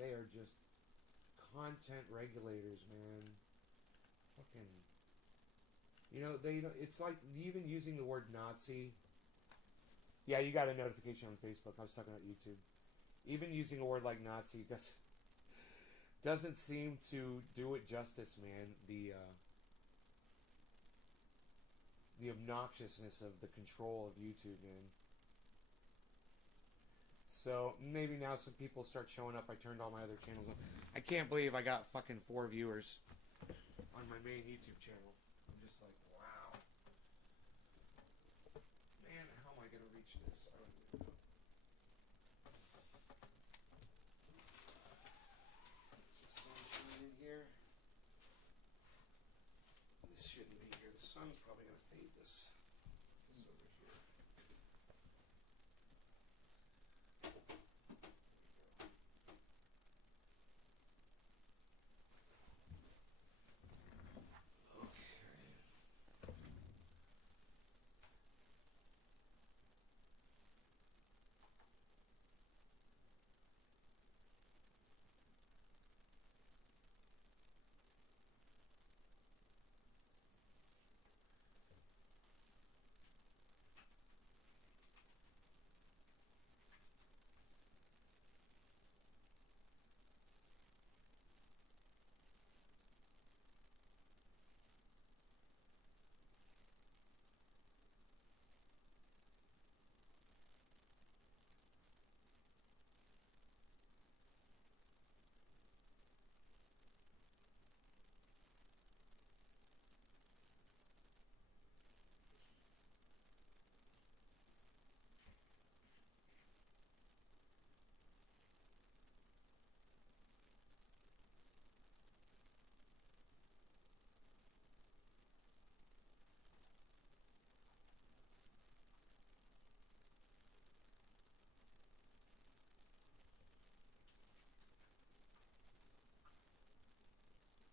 They are just content regulators, man. Fucking. You know, they. It's like even using the word Nazi. Yeah, you got a notification on Facebook. I was talking about YouTube. Even using a word like Nazi doesn't seem to do it justice, man. The obnoxiousness of the control of YouTube, man. So maybe now some people start showing up. I turned all my other channels on. I can't believe I got fucking 4 viewers on my main YouTube channel. I'm just like, wow. Man, how am I going to reach this? I don't even know. Some sunshine in here. This shouldn't be here. The sun's probably going to fade this. This over here.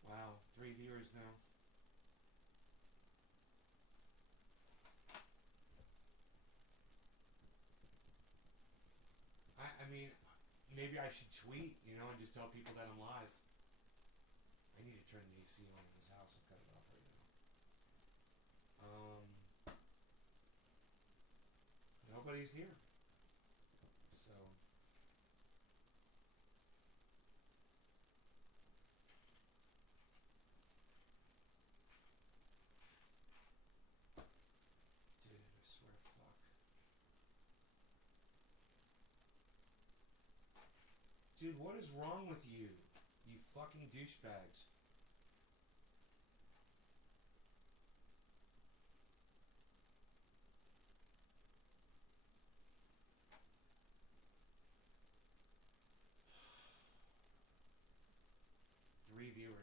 Wow, 3 viewers now. I mean, maybe I should tweet, you know, and just tell people that I'm live. I need to turn the AC on in this house. I've cut it off right now. Nobody's here. So. Dude, I swear to fuck. Dude, what is wrong with you? You fucking douchebags. Three viewers.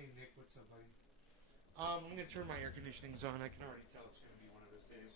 Hey Nick, what's up, buddy? I'm gonna turn my air conditionings on. I can already tell it's gonna be one of those days.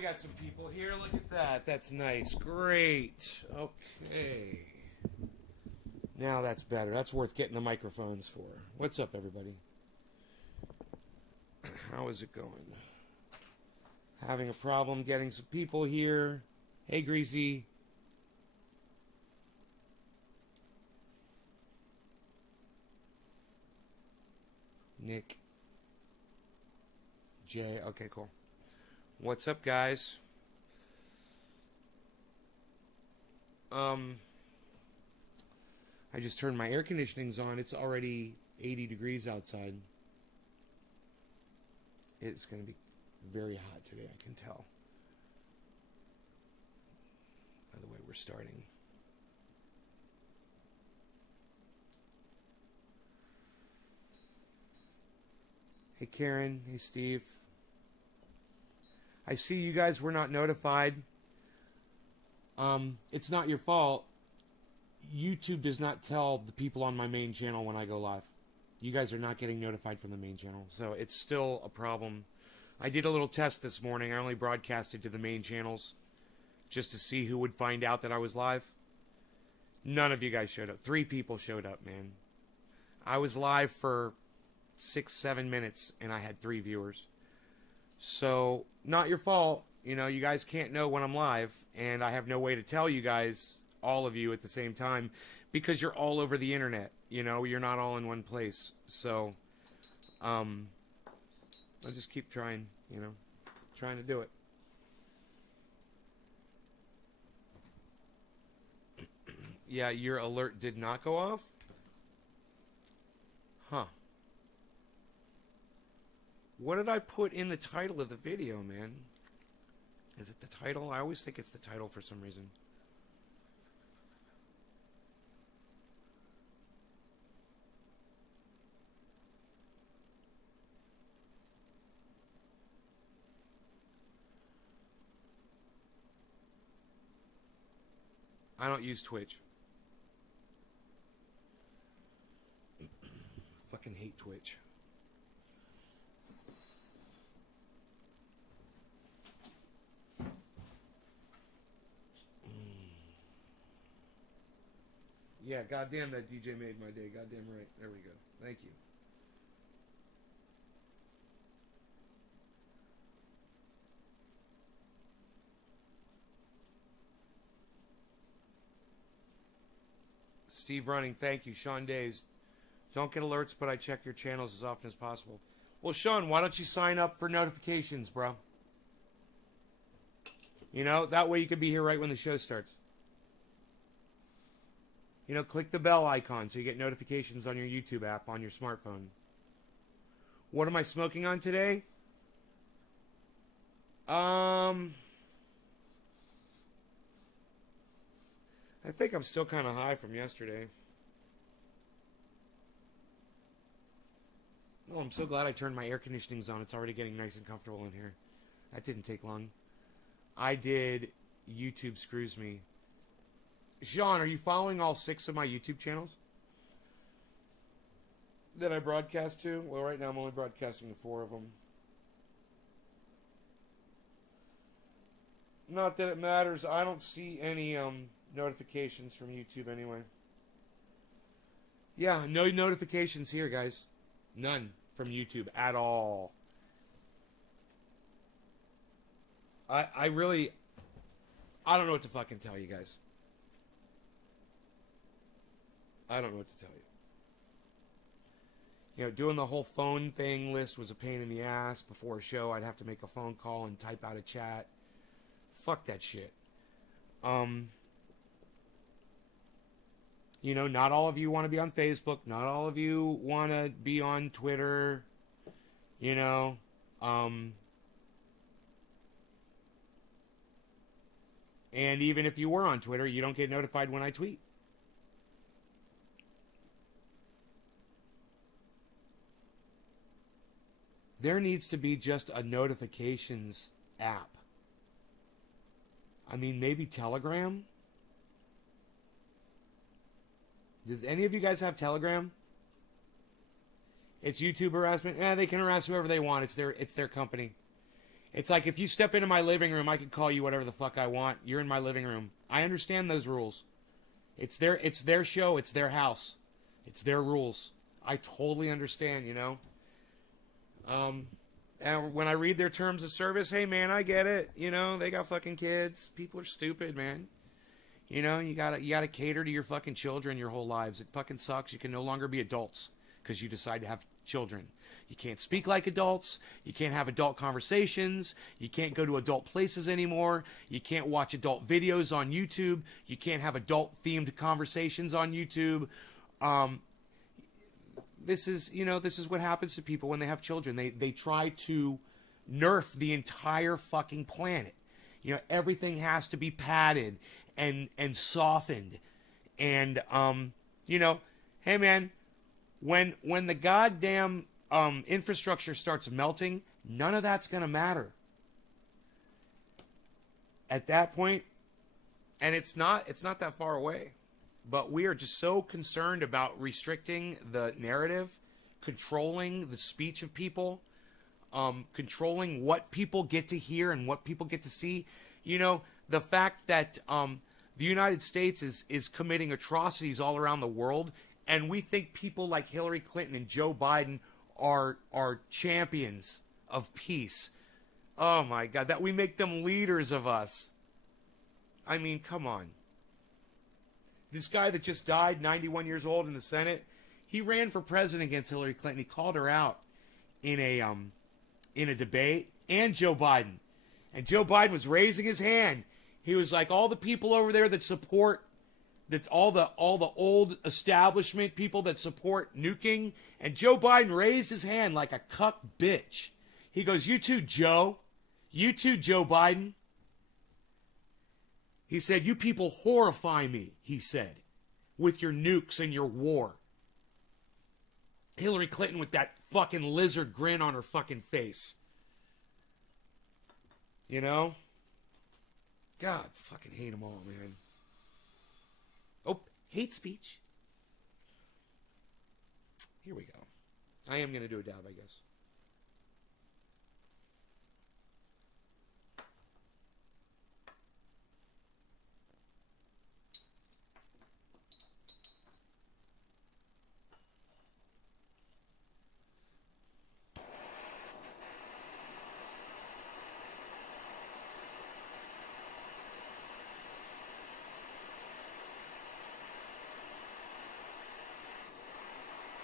we got some people here. Look at that. That's nice. Great. Okay. Now that's better. That's worth getting the microphones for. What's up, everybody? How is it going? Having a problem getting some people here. Hey, Greasy. Nick. Jay. Okay, cool. What's up, guys? I just turned my air conditionings on. It's already 80 degrees outside. It's going to be very hot today, I can tell. By the way, we're starting. Hey, Karen. Hey, Steve. I see you guys were not notified. It's not your fault. YouTube does not tell the people on my main channel when I go live. You guys are not getting notified from the main channel, so it's still a problem. I did a little test this morning. I only broadcasted to the main channels just to see who would find out that I was live. None of you guys showed up. 3 people showed up, man. I was live for 6-7 minutes, and I had 3 viewers. So, not your fault. You know, you guys can't know when I'm live, and I have no way to tell you guys, all of you at the same time, because you're all over the internet. You know, you're not all in one place. So, I'll just keep trying, you know, trying to do it. Yeah, your alert did not go off? Huh. What did I put in the title of the video, man? Is it the title? I always think it's the title for some reason. I don't use Twitch. Fucking hate Twitch. Yeah, goddamn, that DJ made my day. Goddamn right. There we go. Thank you. Steve Running, thank you. Sean Days, don't get alerts, but I check your channels as often as possible. Well, Sean, why don't you sign up for notifications, bro? You know, that way you can be here right when the show starts. You know, click the bell icon so you get notifications on your YouTube app on your smartphone. What am I smoking on today? I think I'm still kind of high from yesterday. Oh, I'm so glad I turned my air conditionings on. It's already getting nice and comfortable in here. That didn't take long. I did YouTube Screws Me. Sean, are you following all 6 of my YouTube channels that I broadcast to? Well, right now I'm only broadcasting to 4 of them. Not that it matters. I don't see any notifications from YouTube anyway. Yeah, no notifications here, guys. None from YouTube at all. I don't know what to fucking tell you guys. I don't know what to tell you. You know, doing the whole phone thing list was a pain in the ass. Before a show, I'd have to make a phone call and type out a chat. Fuck that shit. You know, not all of you want to be on Facebook. Not all of you want to be on Twitter. You know, and even if you were on Twitter, you don't get notified when I tweet. There needs to be just a notifications app. I mean, maybe Telegram? Does any of you guys have Telegram? It's YouTube harassment. They can harass whoever they want. It's their company. It's like if you step into my living room, I can call you whatever the fuck I want. You're in my living room. I understand those rules. It's their show, it's their house. It's their rules. I totally understand, you know? And when I read their terms of service, hey man, I get it. You know, they got fucking kids. People are stupid, man. You know, you gotta cater to your fucking children your whole lives. It fucking sucks. You can no longer be adults because you decide to have children. You can't speak like adults. You can't have adult conversations. You can't go to adult places anymore. You can't watch adult videos on YouTube. You can't have adult-themed conversations on YouTube. This is what happens to people when they have children. They try to nerf the entire fucking planet. You know, everything has to be padded and softened. And, you know, hey man, when the goddamn infrastructure starts melting, none of that's going to matter. At that point, and it's not that far away, but we are just so concerned about restricting the narrative, controlling the speech of people, controlling what people get to hear and what people get to see. You know, the fact that the United States is committing atrocities all around the world, and we think people like Hillary Clinton and Joe Biden are champions of peace. Oh my God, that we make them leaders of us. I mean, come on. This guy that just died, 91 years old, in the Senate, he ran for president against Hillary Clinton. He called her out in a debate, and Joe Biden. And Joe Biden was raising his hand. He was like, all the people over there that support that all the old establishment people that support nuking, and Joe Biden raised his hand like a cuck bitch. He goes, you too, Joe. You too, Joe Biden. He said, you people horrify me, he said, with your nukes and your war. Hillary Clinton with that fucking lizard grin on her fucking face. You know? God, fucking hate them all, man. Oh, hate speech. Here we go. I am going to do a dab, I guess.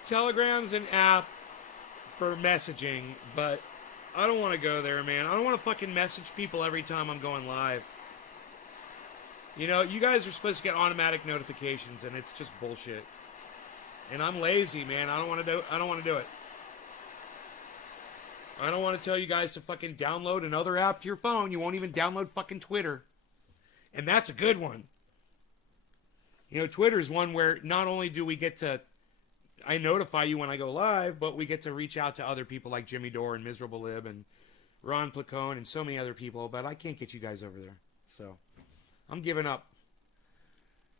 Telegram's an app for messaging, but I don't want to go there, man. I don't want to fucking message people every time I'm going live. You know, you guys are supposed to get automatic notifications, and it's just bullshit. And I'm lazy, man. I don't want to do it. I don't want to tell you guys to fucking download another app to your phone. You won't even download fucking Twitter. And that's a good one. You know, Twitter is one where not only do we get to I notify you when I go live, but we get to reach out to other people like Jimmy Dore and Miserable Lib and Ron Placone and so many other people, but I can't get you guys over there. So, I'm giving up.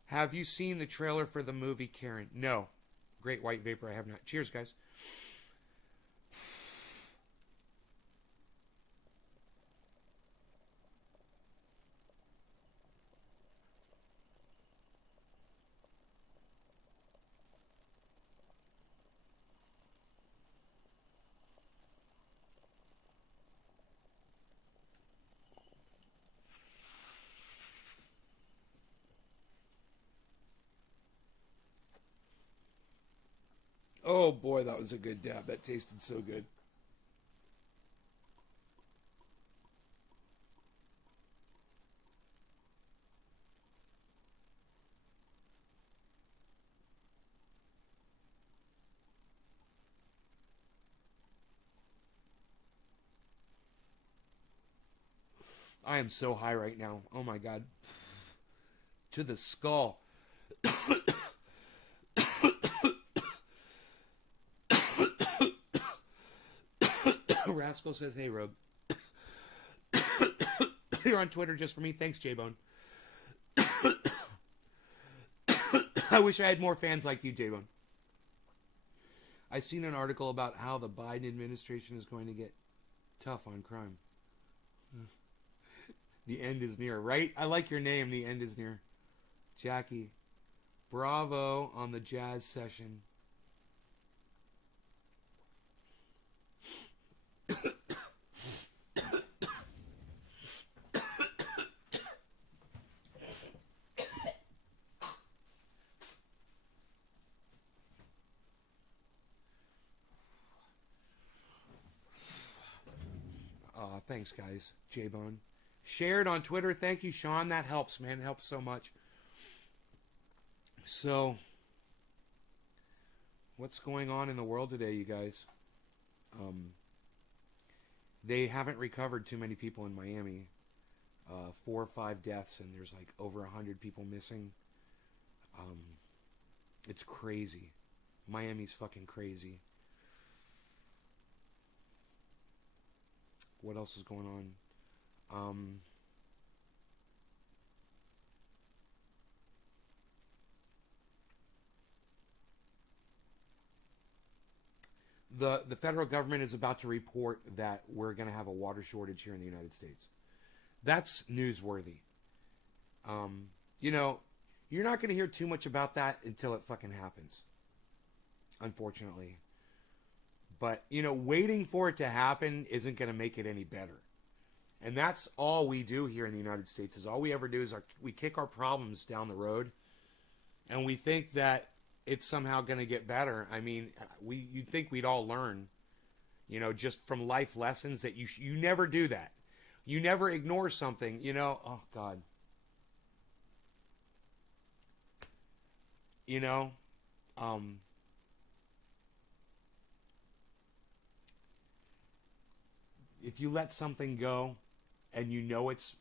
Have you seen the trailer for the movie Karen? No. Great White Vapor, I have not. Cheers, guys. Oh boy, that was a good dab. That tasted so good. I am so high right now. Oh my God. To the skull. Rascal says, hey, Rogue. You're on Twitter just for me. Thanks, J-Bone. I wish I had more fans like you, J-Bone. I seen an article about how the Biden administration is going to get tough on crime. The end is near, right? I like your name, The End is Near. Jackie, bravo on the jazz session. Thanks, guys. J-Bone. Shared on Twitter. Thank you, Sean. That helps, man. It helps so much. So, what's going on in the world today, you guys? They haven't recovered too many people in Miami. 4 or 5 deaths, and there's like over 100 people missing. It's crazy. Miami's fucking crazy. What else is going on? The federal government is about to report that we're going to have a water shortage here in the United States. That's newsworthy. You know, you're not going to hear too much about that until it fucking happens, unfortunately. But, you know, waiting for it to happen isn't going to make it any better. And that's all we do here in the United States. Is all we ever do is we kick our problems down the road, and we think that it's somehow going to get better. I mean, you'd think we'd all learn, you know, just from life lessons that you never do that. You never ignore something, you know. Oh, God. You know, if you let something go and you know it's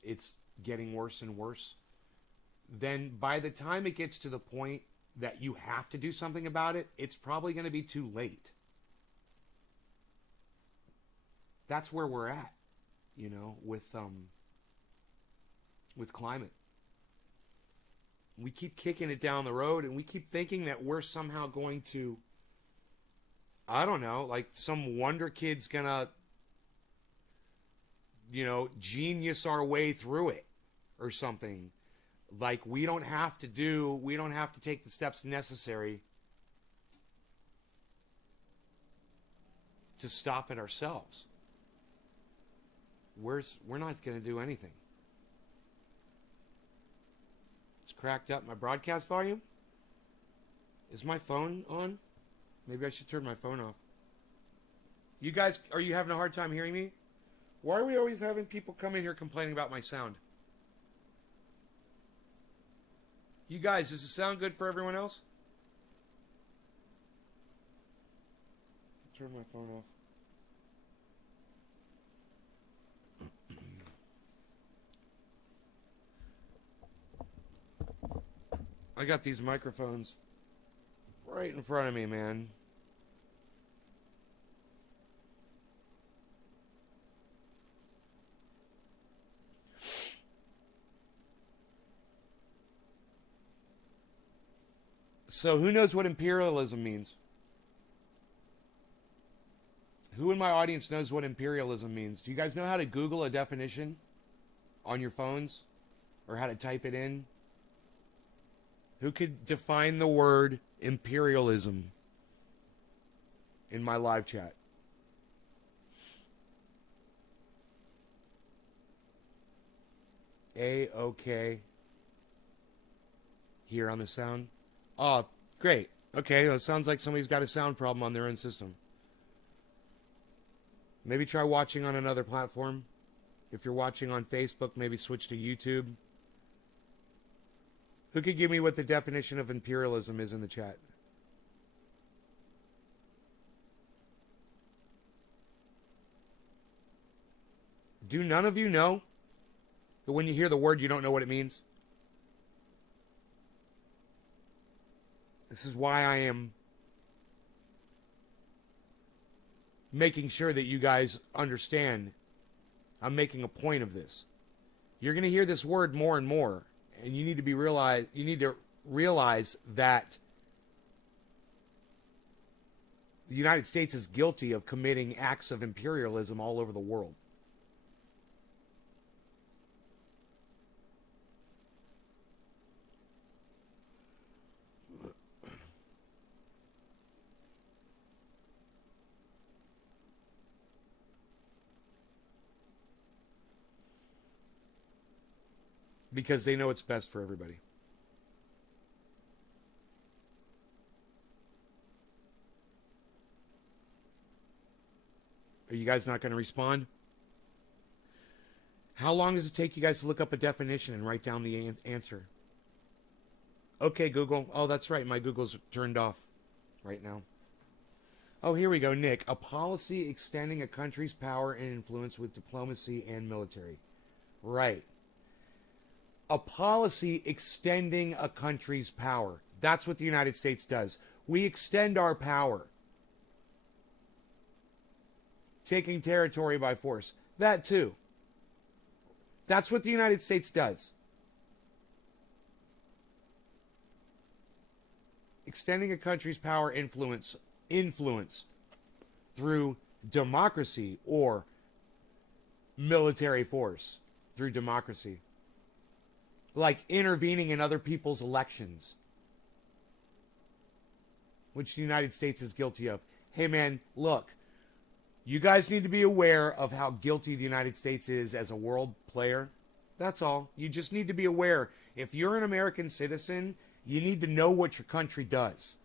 getting worse and worse, then by the time it gets to the point that you have to do something about it, it's probably going to be too late. That's where we're at, you know, with climate. We keep kicking it down the road, and we keep thinking that we're somehow going to, I don't know, like some wonder kid's gonna, you know, genius our way through it or something. Like we don't have to take the steps necessary to stop it ourselves. We're not going to do anything. It's cracked up. My broadcast volume? Is my phone on? Maybe I should turn my phone off. You guys, are you having a hard time hearing me? Why are we always having people come in here complaining about my sound? You guys, does it sound good for everyone else? Turn my phone off. I got these microphones right in front of me, man. So who knows what imperialism means? Who in my audience knows what imperialism means? Do you guys know how to Google a definition on your phones? Or how to type it in? Who could define the word imperialism in my live chat? A-OK. Here on the sound. Oh, great. Okay, well, it sounds like somebody's got a sound problem on their own system. Maybe try watching on another platform. If you're watching on Facebook, maybe switch to YouTube. Who could give me what the definition of imperialism is in the chat? Do none of you know that when you hear the word, you don't know what it means? This is why I am making sure that you guys understand. I'm making a point of this. You're going to hear this word more and more. And you need to realize that the United States is guilty of committing acts of imperialism all over the world. because they know it's best for everybody. Are you guys not going to respond? How long does it take you guys to look up a definition and write down the answer? Okay, Google. Oh, that's right. My Google's turned off right now. Oh, here we go, Nick. A policy extending a country's power and influence with diplomacy and military. Right. A policy extending a country's power. That's what the United States does. We extend our power. Taking territory by force. That too. That's what the United States does. Extending a country's power influence through democracy or military force through democracy. Like intervening in other people's elections, which the United States is guilty of. Hey man, look, you guys need to be aware of how guilty the United States is as a world player. That's all. You just need to be aware. If you're an American citizen, you need to know what your country does.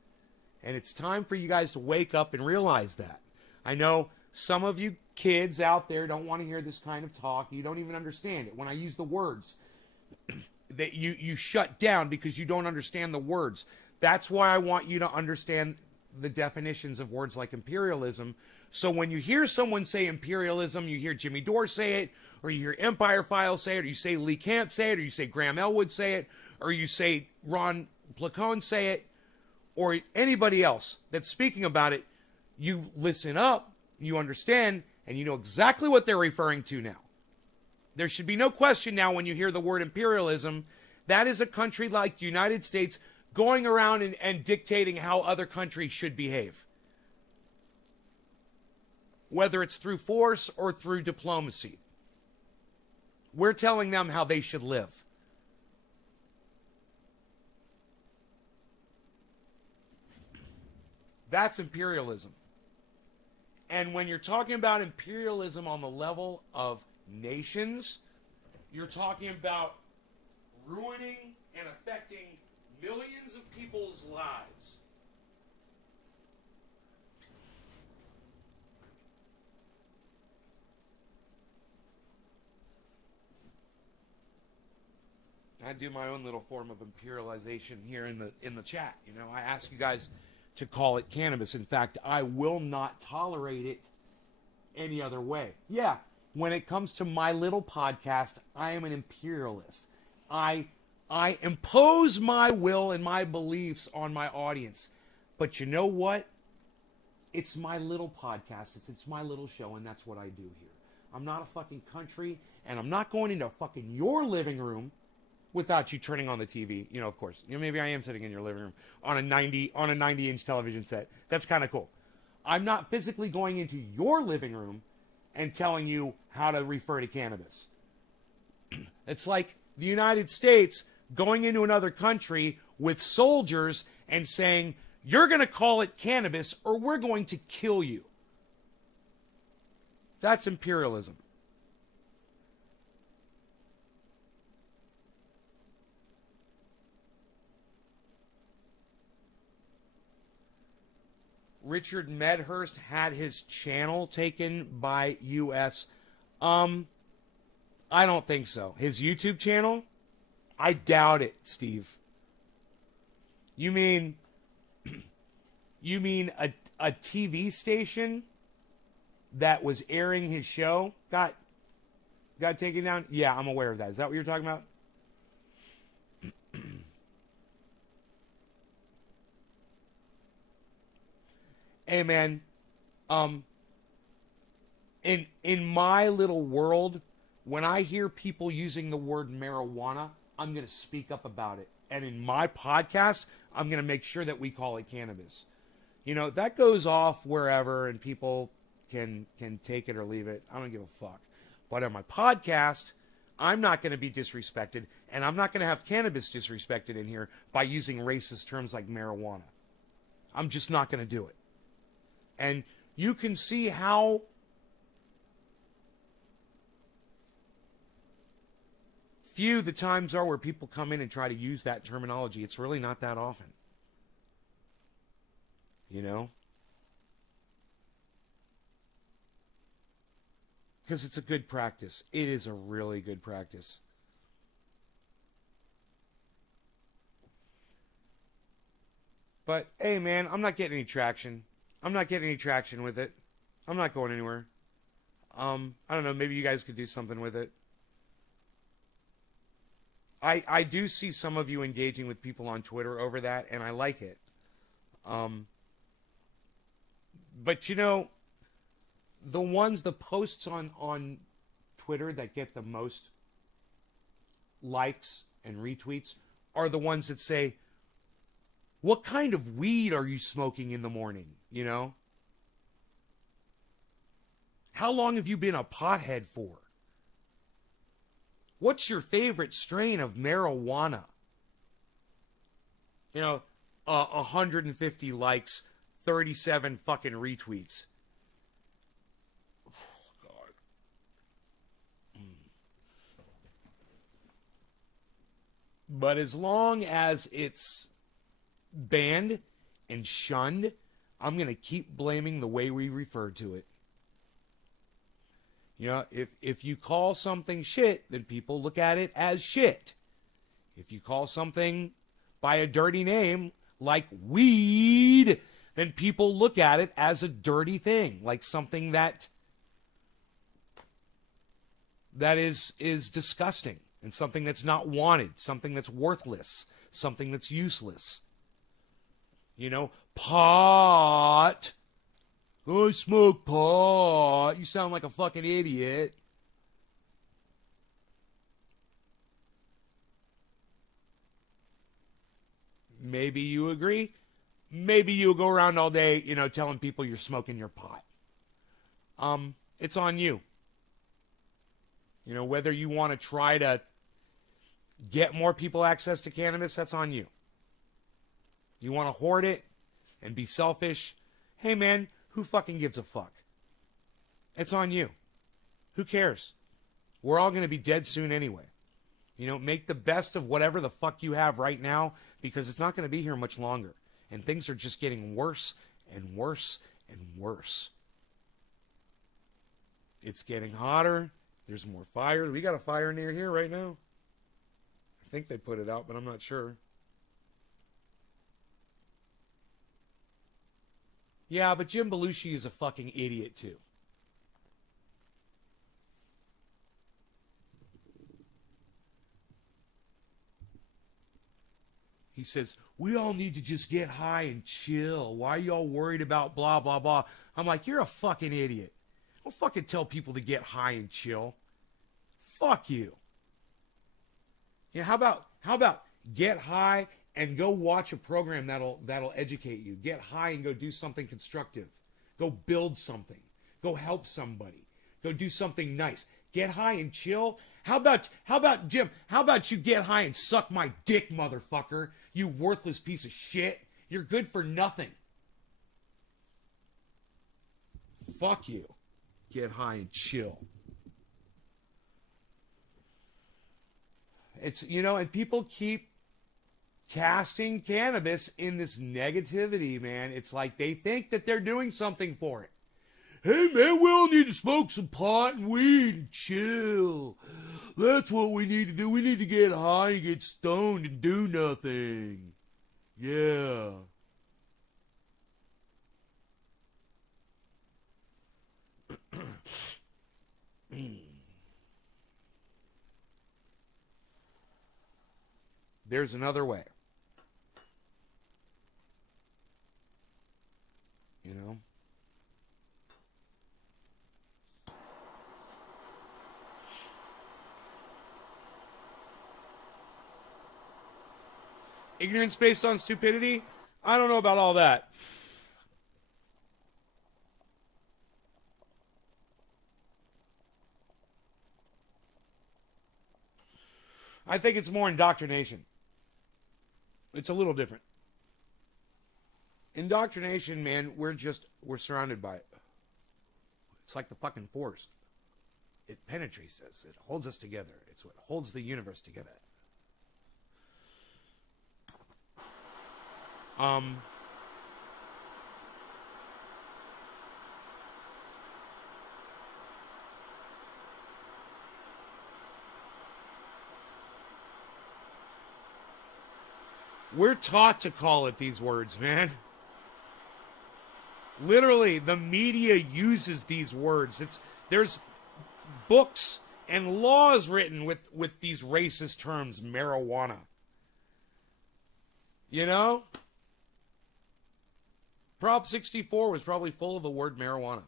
And it's time for you guys to wake up and realize that. I know some of you kids out there don't want to hear this kind of talk. You don't even understand it. When I use the words, that you shut down because you don't understand the words. That's why I want you to understand the definitions of words like imperialism. So when you hear someone say imperialism, you hear Jimmy Dore say it, or you hear Empire Files say it, or you say Lee Camp say it, or you say Graham Elwood say it, or you say Ron Placone say it, or anybody else that's speaking about it, you listen up, you understand, and you know exactly what they're referring to now. There should be no question now when you hear the word imperialism, that is a country like the United States going around and dictating how other countries should behave. Whether it's through force or through diplomacy. We're telling them how they should live. That's imperialism. And when you're talking about imperialism on the level of nations, you're talking about ruining and affecting millions of people's lives. I do my own little form of imperialization here in the chat. You know, I ask you guys to call it cannabis. In fact, I will not tolerate it any other way. Yeah, when it comes to my little podcast, I am an imperialist. I impose my will and my beliefs on my audience. But you know what? It's my little podcast. It's my little show, and that's what I do here. I'm not a fucking country, and I'm not going into fucking your living room without you turning on the TV. You know, of course. You know, maybe I am sitting in your living room on a 90-inch television set. That's kind of cool. I'm not physically going into your living room and telling you how to refer to cannabis. It's like the United States going into another country with soldiers and saying, you're going to call it cannabis or we're going to kill you. That's imperialism. Richard Medhurst had his channel taken by U.S. I don't think so. His YouTube channel? I doubt it, Steve. You mean a TV station that was airing his show got taken down? Yeah, I'm aware of that. Is that what you're talking about? Hey man, in my little world, when I hear people using the word marijuana, I'm going to speak up about it. And in my podcast, I'm going to make sure that we call it cannabis. You know, that goes off wherever and people can take it or leave it. I don't give a fuck. But on my podcast, I'm not going to be disrespected, and I'm not going to have cannabis disrespected in here by using racist terms like marijuana. I'm just not going to do it. And you can see how few the times are where people come in and try to use that terminology. It's really not that often. You know? Because it's a good practice. It is a really good practice. But, hey, man, I'm not getting any traction. I'm not getting any traction with it. I'm not going anywhere. I don't know. Maybe you guys could do something with it. I do see some of you engaging with people on Twitter over that, and I like it. But, you know, the posts on Twitter that get the most likes and retweets are the ones that say, what kind of weed are you smoking in the morning? You know? How long have you been a pothead for? What's your favorite strain of marijuana? You know, 150 likes, 37 fucking retweets. Oh, God. But as long as it's banned and shunned, I'm going to keep blaming the way we refer to it. You know, if you call something shit, then people look at it as shit. If you call something by a dirty name, like weed, then people look at it as a dirty thing, like something that is disgusting, and something that's not wanted, something that's worthless, something that's useless. You know, pot. Oh, I smoke pot. You sound like a fucking idiot. Maybe you agree. Maybe you'll go around all day, you know, telling people you're smoking your pot. It's on you. You know, whether you want to try to get more people access to cannabis, that's on you. You want to hoard it and be selfish? Hey, man, who fucking gives a fuck? It's on you. Who cares? We're all going to be dead soon anyway. You know, make the best of whatever the fuck you have right now, because it's not going to be here much longer. And things are just getting worse and worse and worse. It's getting hotter. There's more fire. We got a fire near here right now. I think they put it out, but I'm not sure. Yeah, but Jim Belushi is a fucking idiot, too. He says, we all need to just get high and chill. Why are y'all worried about blah, blah, blah? I'm like, you're a fucking idiot. Don't fucking tell people to get high and chill. Fuck you. Yeah, how about get high and go watch a program that'll educate you. Get high and go do something constructive. Go build something. Go help somebody. Go do something nice. Get high and chill. How about Jim? How about you get high and suck my dick, motherfucker? You worthless piece of shit. You're good for nothing. Fuck you. Get high and chill. It's, you know, and people keep casting cannabis in this negativity, man. It's like they think that they're doing something for it. Hey, man, we all need to smoke some pot and weed and chill. That's what we need to do. We need to get high and get stoned and do nothing. Yeah. There's another way. You know? Ignorance based on stupidity? I don't know about all that. I think it's more indoctrination. It's a little different. Indoctrination, man, we're surrounded by it. It's like the fucking Force. It penetrates us. It holds us together. It's what holds the universe together. We're taught to call it these words, man. Literally, the media uses these words. There's books and laws written with these racist terms, marijuana. You know? Prop 64 was probably full of the word marijuana.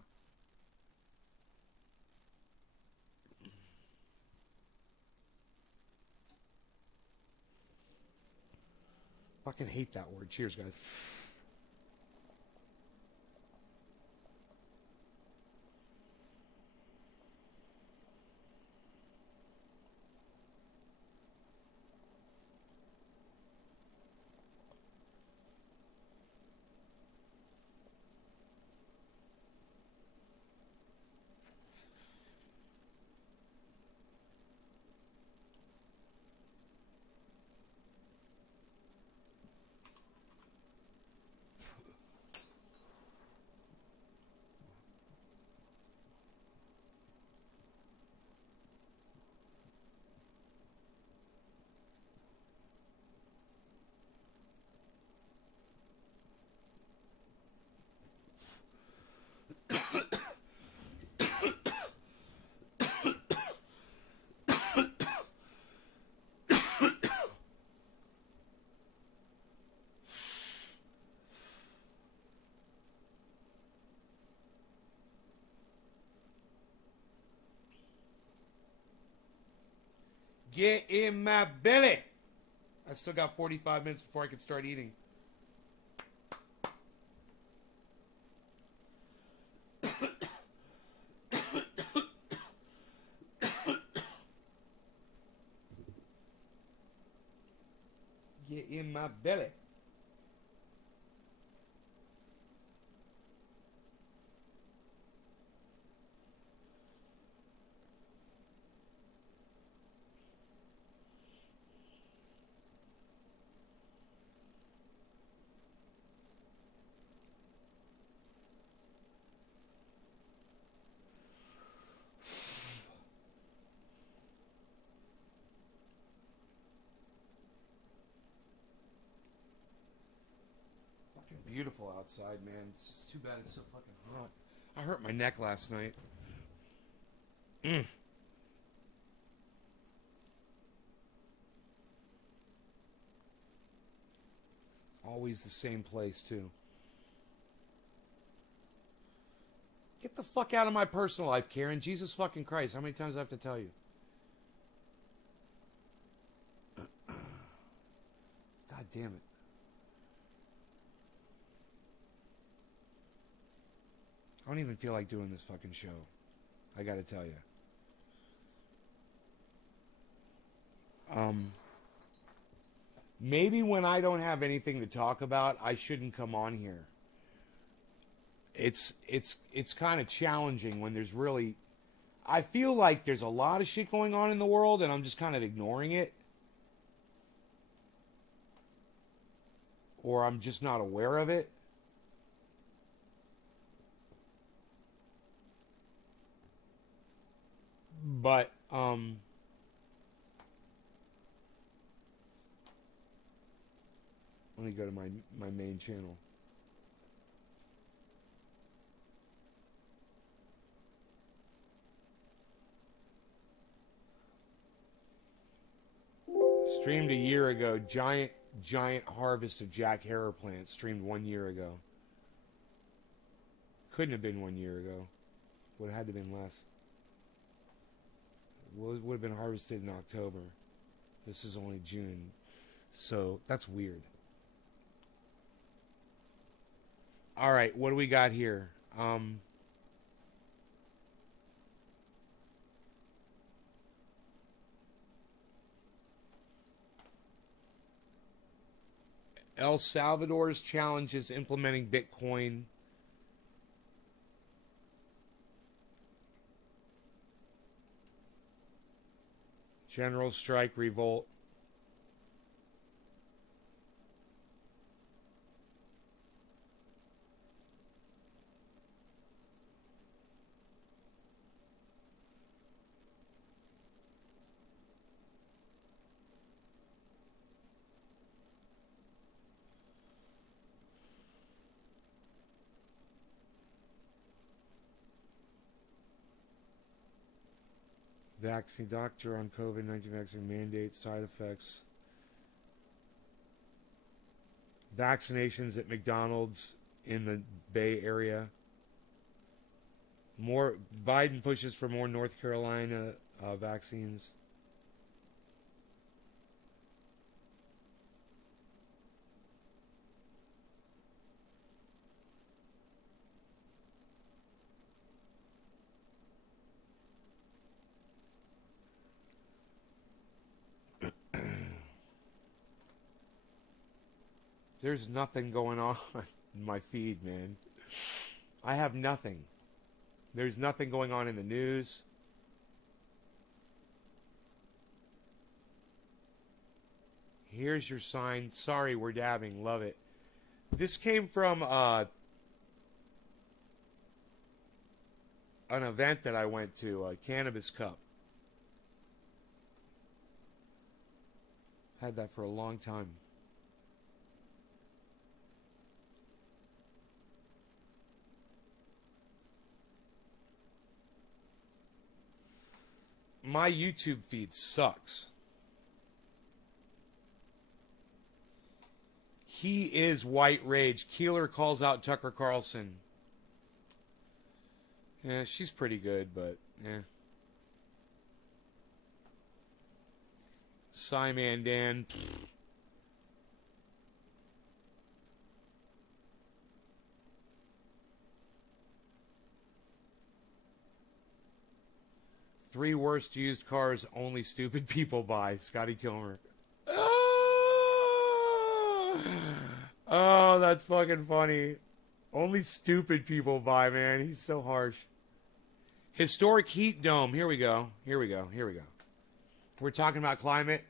Fucking hate that word. Cheers, guys. Get in my belly. I still got 45 minutes before I can start eating. Get in my belly. Beautiful outside, man. It's just too bad it's so fucking hot. I hurt my neck last night. Always the same place, too. Get the fuck out of my personal life, Karen. Jesus fucking Christ. How many times do I have to tell you? God damn it. I don't even feel like doing this fucking show. I gotta tell you. Maybe when I don't have anything to talk about, I shouldn't come on here. It's kind of challenging when there's really... I feel like there's a lot of shit going on in the world and I'm just kind of ignoring it. Or I'm just not aware of it. But, let me go to my main channel. Streamed a year ago. Giant harvest of Jack Herer plants. Streamed 1 year ago. Couldn't have been 1 year ago. Would have had to have been less. Would have been harvested in October. This is only June. So, that's weird. Alright, what do we got here? El Salvador's challenge is implementing Bitcoin. General strike, revolt. Vaccine doctor on COVID-19 vaccine mandate, side effects. Vaccinations at McDonald's in the Bay Area. More Biden pushes for more North Carolina vaccines. There's nothing going on in my feed, man. I have nothing. There's nothing going on in the news. Here's your sign. Sorry, we're dabbing. Love it. This came from an event that I went to, a Cannabis Cup. Had that for a long time. My YouTube feed sucks. He is white rage. Keeler calls out Tucker Carlson. Yeah, she's pretty good, but yeah. Simon Dan. Three worst used cars only stupid people buy. Scotty Kilmer. Oh, that's fucking funny. Only stupid people buy, man. He's so harsh. Historic heat dome. Here we go. Here we go. Here we go. We're talking about climate.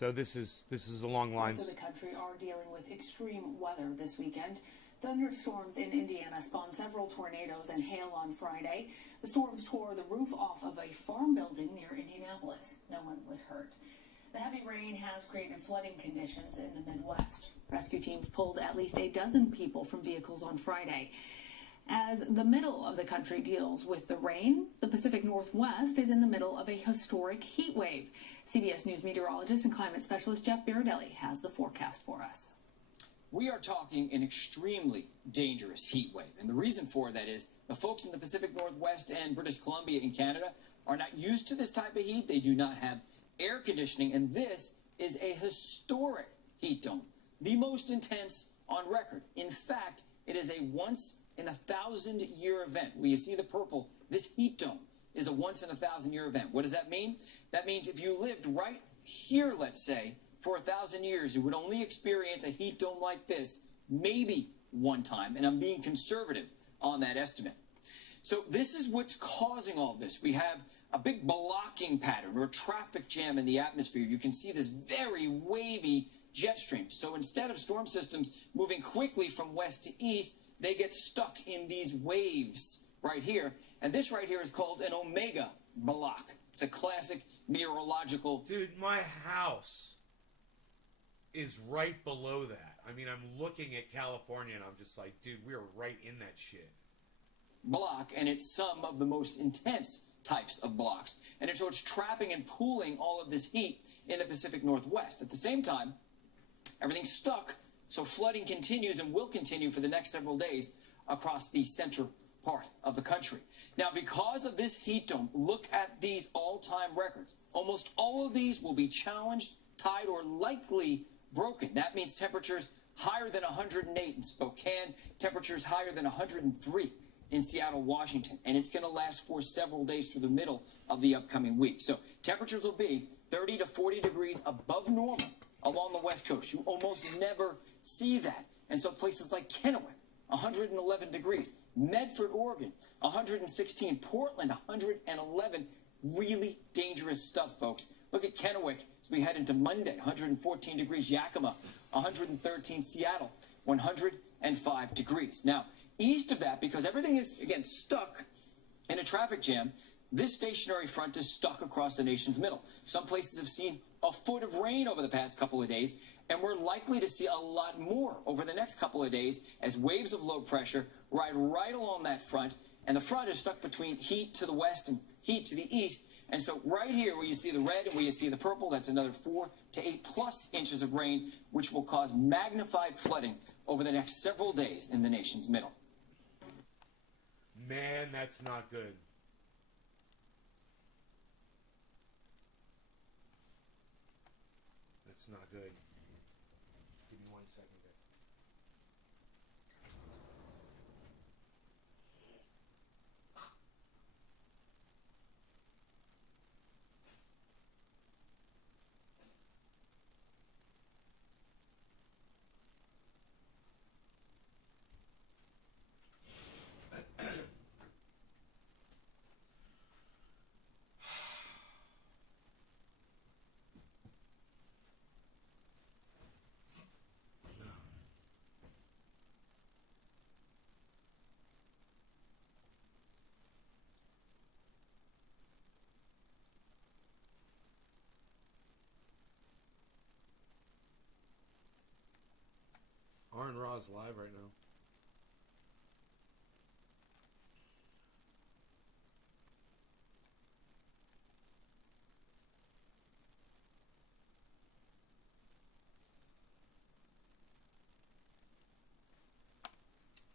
So this is along lines. Parts of the country are dealing with extreme weather this weekend. Thunderstorms in Indiana spawned several tornadoes and hail on Friday. The storms tore the roof off of a farm building near Indianapolis. No one was hurt. The heavy rain has created flooding conditions in the Midwest. Rescue teams pulled at least a dozen people from vehicles on Friday. As the middle of the country deals with the rain, the Pacific Northwest is in the middle of a historic heat wave. CBS News meteorologist and climate specialist Jeff Berardelli has the forecast for us. We are talking an extremely dangerous heat wave. And the reason for that is the folks in the Pacific Northwest and British Columbia in Canada are not used to this type of heat. They do not have air conditioning. And this is a historic heat dome, the most intense on record. In fact, it is a once-in-a-thousand-year event. Where you see the purple, this heat dome is a once-in-a-thousand-year event. What does that mean? That means if you lived right here, let's say, for 1,000 years, you would only experience a heat dome like this maybe one time, and I'm being conservative on that estimate. So this is what's causing all this. We have a big blocking pattern or a traffic jam in the atmosphere. You can see this very wavy jet stream. So instead of storm systems moving quickly from west to east, they get stuck in these waves right here. And this right here is called an omega block. It's a classic meteorological... Dude, my house is right below that. I mean, I'm looking at California and I'm just like, dude, we're right in that shit. Block, and it's some of the most intense types of blocks. And so it's trapping and pooling all of this heat in the Pacific Northwest. At the same time, everything's stuck, so flooding continues and will continue for the next several days across the center part of the country. Now, because of this heat dome, look at these all-time records. Almost all of these will be challenged, tied, or likely broken. That means temperatures higher than 108 in Spokane, temperatures higher than 103 in Seattle, Washington, and it's going to last for several days through the middle of the upcoming week. So temperatures will be 30 to 40 degrees above normal along the West Coast. You almost never see that. And so places like Kennewick, 111 degrees, Medford, Oregon, 116, Portland, 111, really dangerous stuff, folks. Look at Kennewick as we head into Monday. 114 degrees Yakima, 113 Seattle, 105 degrees. Now, east of that, because everything is, again, stuck in a traffic jam, this stationary front is stuck across the nation's middle. Some places have seen a foot of rain over the past couple of days, and we're likely to see a lot more over the next couple of days as waves of low pressure ride right along that front, and the front is stuck between heat to the west and heat to the east. And so right here where you see the red and where you see the purple, that's another 4 to 8+ inches of rain, which will cause magnified flooding over the next several days in the nation's middle. Man, that's not good. That's not good. Give me 1 second, guys. Arn Raw's live right now.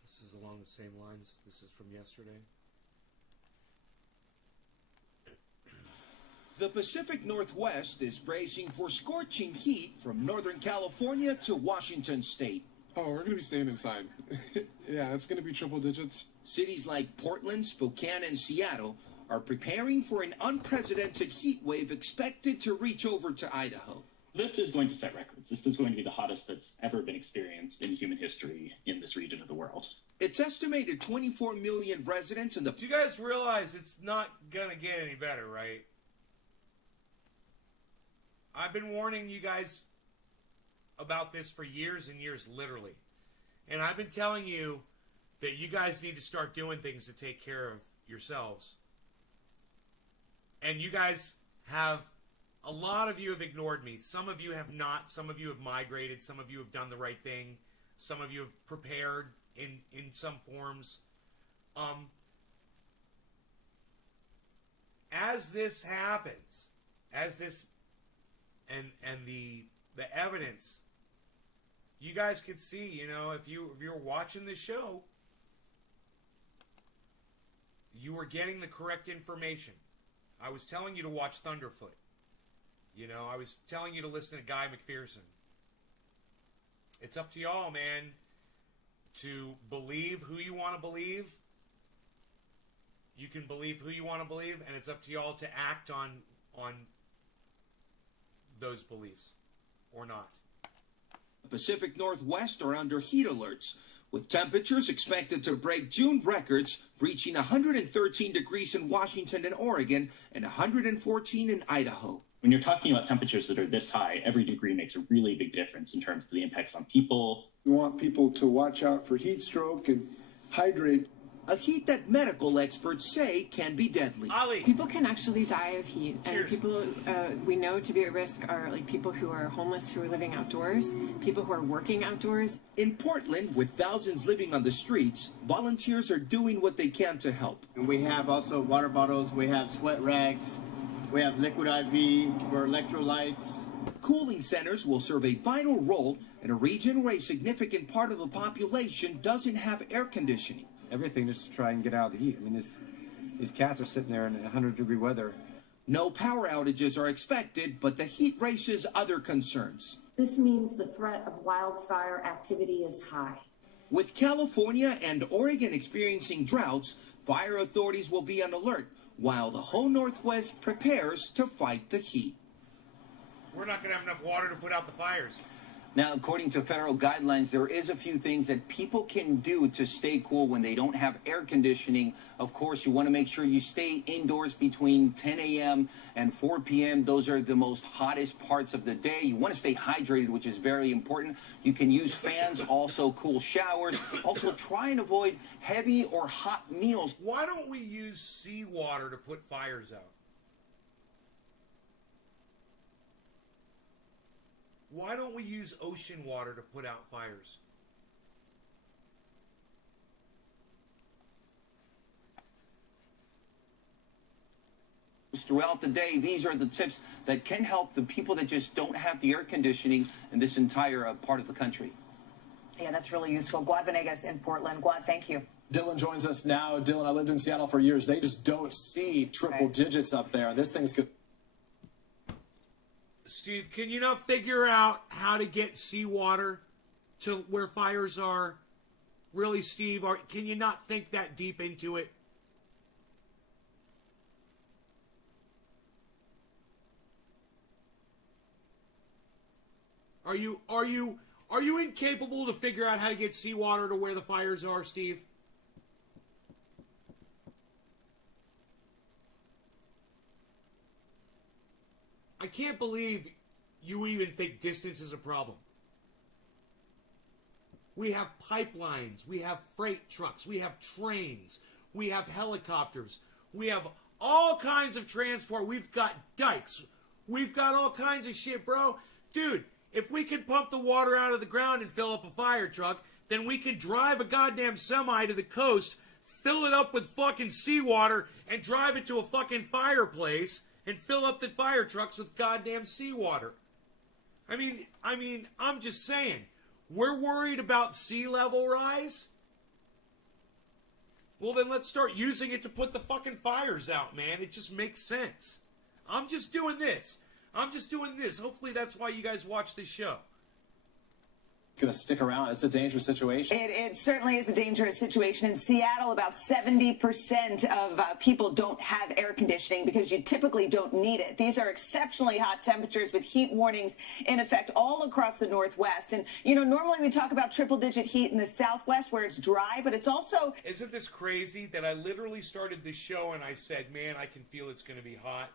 This is along the same lines. This is from yesterday. The Pacific Northwest is bracing for scorching heat from Northern California to Washington State. Oh, we're going to be staying inside. Yeah, it's going to be triple digits. Cities like Portland, Spokane, and Seattle are preparing for an unprecedented heat wave expected to reach over to Idaho. This is going to set records. This is going to be the hottest that's ever been experienced in human history in this region of the world. It's estimated 24 million residents in the... Do you guys realize it's not going to get any better, right? I've been warning you guys about this for years and years, literally. And I've been telling you that you guys need to start doing things to take care of yourselves. And you guys have, a lot of you have ignored me. Some of you have not. Some of you have migrated. Some of you have done the right thing. Some of you have prepared in some forms. As this happens, as this and the evidence, you guys could see, you know, if you're watching this show, you were getting the correct information. I was telling you to watch Thunderfoot. You know, I was telling you to listen to Guy McPherson. It's up to y'all, man, to believe who you want to believe. You can believe who you want to believe, and it's up to y'all to act on those beliefs or not. The Pacific Northwest are under heat alerts, with temperatures expected to break June records, reaching 113 degrees in Washington and Oregon and 114 in Idaho. When you're talking about temperatures that are this high, every degree makes a really big difference in terms of the impacts on people. We want people to watch out for heat stroke and hydrate. A heat that medical experts say can be deadly. Ali. People can actually die of heat, and Cheers. people we know to be at risk are like people who are homeless, who are living outdoors, people who are working outdoors. In Portland, with thousands living on the streets, volunteers are doing what they can to help. And we have also water bottles, we have sweat rags, we have liquid IV or electrolytes. Cooling centers will serve a vital role in a region where a significant part of the population doesn't have air conditioning. Everything just to try and get out of the heat. I mean, these cats are sitting there in 100-degree weather. No power outages are expected, but the heat raises other concerns. This means the threat of wildfire activity is high. With California and Oregon experiencing droughts, fire authorities will be on alert while the whole Northwest prepares to fight the heat. We're not going to have enough water to put out the fires. Now, according to federal guidelines, there is a few things that people can do to stay cool when they don't have air conditioning. Of course, you want to make sure you stay indoors between 10 a.m. and 4 p.m. Those are the most hottest parts of the day. You want to stay hydrated, which is very important. You can use fans, also cool showers. Also, try and avoid heavy or hot meals. Why don't we use seawater to put fires out? Why don't we use ocean water to put out fires? Throughout the day, these are the tips that can help the people that just don't have the air conditioning in this entire part of the country. Yeah, that's really useful. Guad Venegas in Portland. Guad, thank you. Dylan joins us now. Dylan, I lived in Seattle for years. They just don't see triple digits up there. This thing's good. Steve, can you not figure out how to get seawater to where fires are? Really, Steve, can you not think that deep into it? Are you incapable to figure out how to get seawater to where the fires are, Steve? I can't believe you even think distance is a problem. We have pipelines, we have freight trucks, we have trains, we have helicopters, we have all kinds of transport, we've got dikes, we've got all kinds of shit, bro. Dude, if we could pump the water out of the ground and fill up a fire truck, then we could drive a goddamn semi to the coast, fill it up with fucking seawater, and drive it to a fucking fireplace and fill up the fire trucks with goddamn seawater. I mean, I'm just saying, we're worried about sea level rise? Well, then let's start using it to put the fucking fires out, man. It just makes sense. I'm just doing this. Hopefully that's why you guys watch this show. Going to stick around. It's a dangerous situation. It certainly is a dangerous situation. In Seattle, about 70% of people don't have air conditioning because you typically don't need it. These are exceptionally hot temperatures with heat warnings in effect all across the Northwest. And, you know, normally we talk about triple-digit heat in the Southwest where it's dry, but it's also... Isn't this crazy that I literally started this show and I said, man, I can feel it's going to be hot.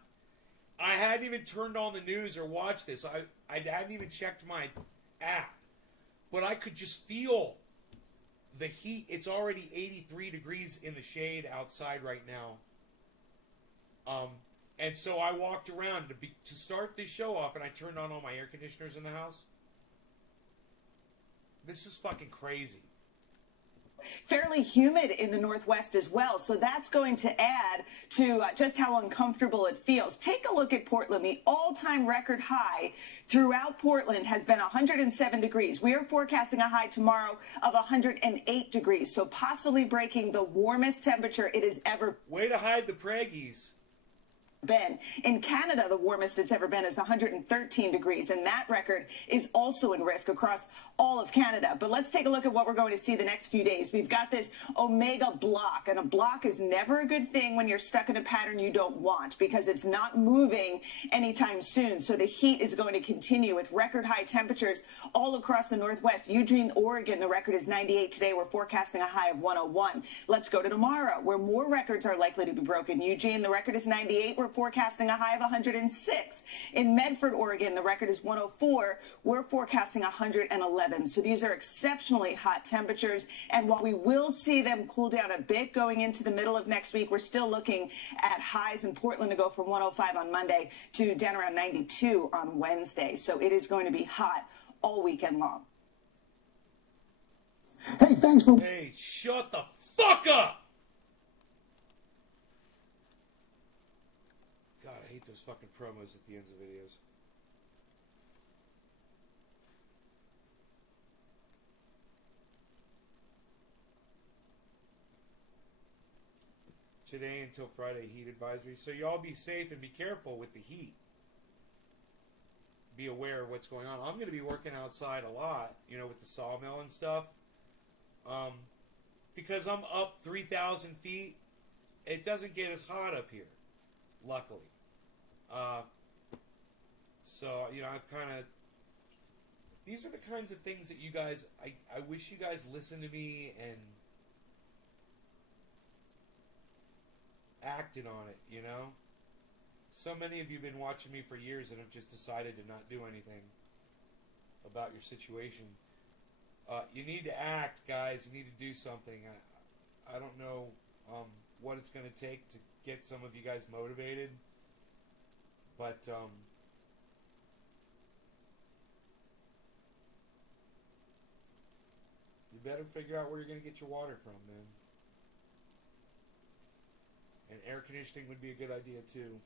I hadn't even turned on the news or watched this. I hadn't even checked my app. But I could just feel the heat. It's already 83 degrees in the shade outside right now. And so I walked around to start this show off, and I turned on all my air conditioners in the house. This is fucking crazy. Fairly humid in the Northwest as well, so that's going to add to just how uncomfortable it feels. Take a look at Portland. The all-time record high throughout Portland has been 107 degrees. We are forecasting a high tomorrow of 108 degrees, so possibly breaking the warmest temperature it has ever... Way to hide the Preggies. Been. In Canada, the warmest it's ever been is 113 degrees, and that record is also in risk across all of Canada. But let's take a look at what we're going to see the next few days. We've got this omega block, and a block is never a good thing when you're stuck in a pattern you don't want because it's not moving anytime soon. So the heat is going to continue with record high temperatures all across the Northwest. Eugene, Oregon, the record is 98 today. We're forecasting a high of 101. Let's go to tomorrow, where more records are likely to be broken. Eugene, the record is 98. We're forecasting a high of 106. In Medford, Oregon, the record is 104. We're forecasting 111. So these are exceptionally hot temperatures. And while we will see them cool down a bit going into the middle of next week, we're still looking at highs in Portland to go from 105 on Monday to down around 92 on Wednesday. So it is going to be hot all weekend long. Hey, thanks for... Hey, shut the fuck up! God, I hate those fucking promos at the ends of videos. Today until Friday, heat advisory. So y'all be safe and be careful with the heat. Be aware of what's going on. I'm going to be working outside a lot, you know, with the sawmill and stuff. Because I'm up 3,000 feet, it doesn't get as hot up here, luckily. So, you know, I've kind of, these are the kinds of things that you guys, I wish you guys listened to me and acted on it, you know? So many of you have been watching me for years and have just decided to not do anything about your situation. You need to act, guys. You need to do something. I don't know what it's going to take to get some of you guys motivated, but you better figure out where you're going to get your water from, man. And air conditioning would be a good idea too.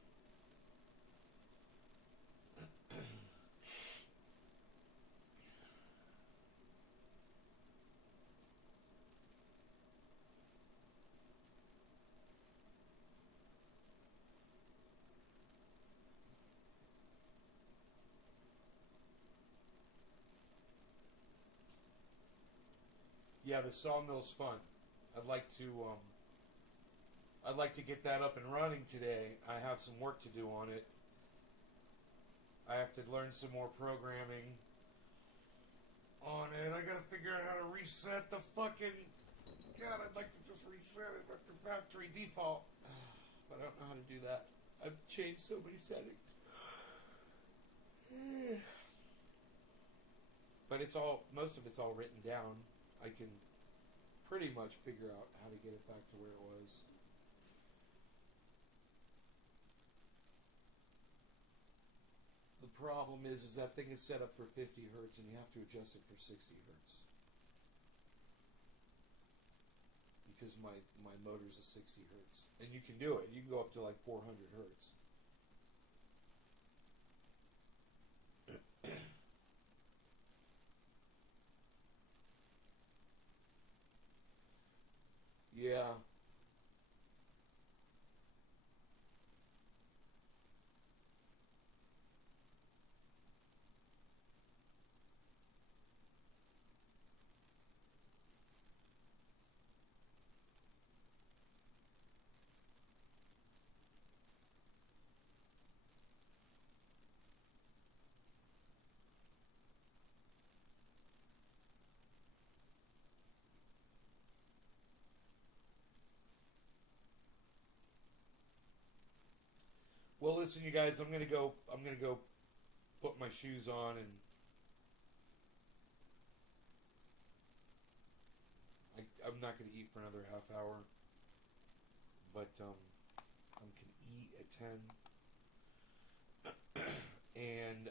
Yeah, the sawmill's fun. I'd like to get that up and running today. I have some work to do on it. I have to learn some more programming on it. I gotta figure out how to reset the fucking... God, I'd like to just reset it back to factory default. But I don't know how to do that. I've changed so many settings. But it's all, most of it's all written down. I can pretty much figure out how to get it back to where it was. The problem is that thing is set up for 50 hertz and you have to adjust it for 60 hertz. Because my motor's a 60 hertz. And you can do it. You can go up to like 400 hertz. Yeah. Well, listen, you guys. I'm gonna go put my shoes on, and I'm not gonna eat for another half hour. But I can eat at 10, and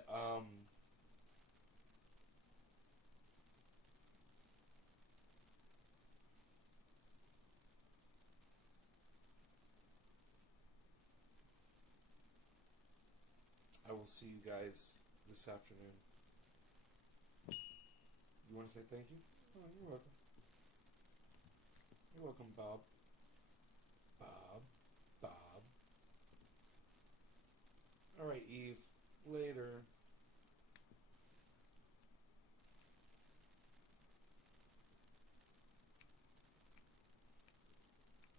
I will see you guys this afternoon. You want to say thank you? Oh, you're welcome. You're welcome, Bob. Bob. All right, Eve. Later.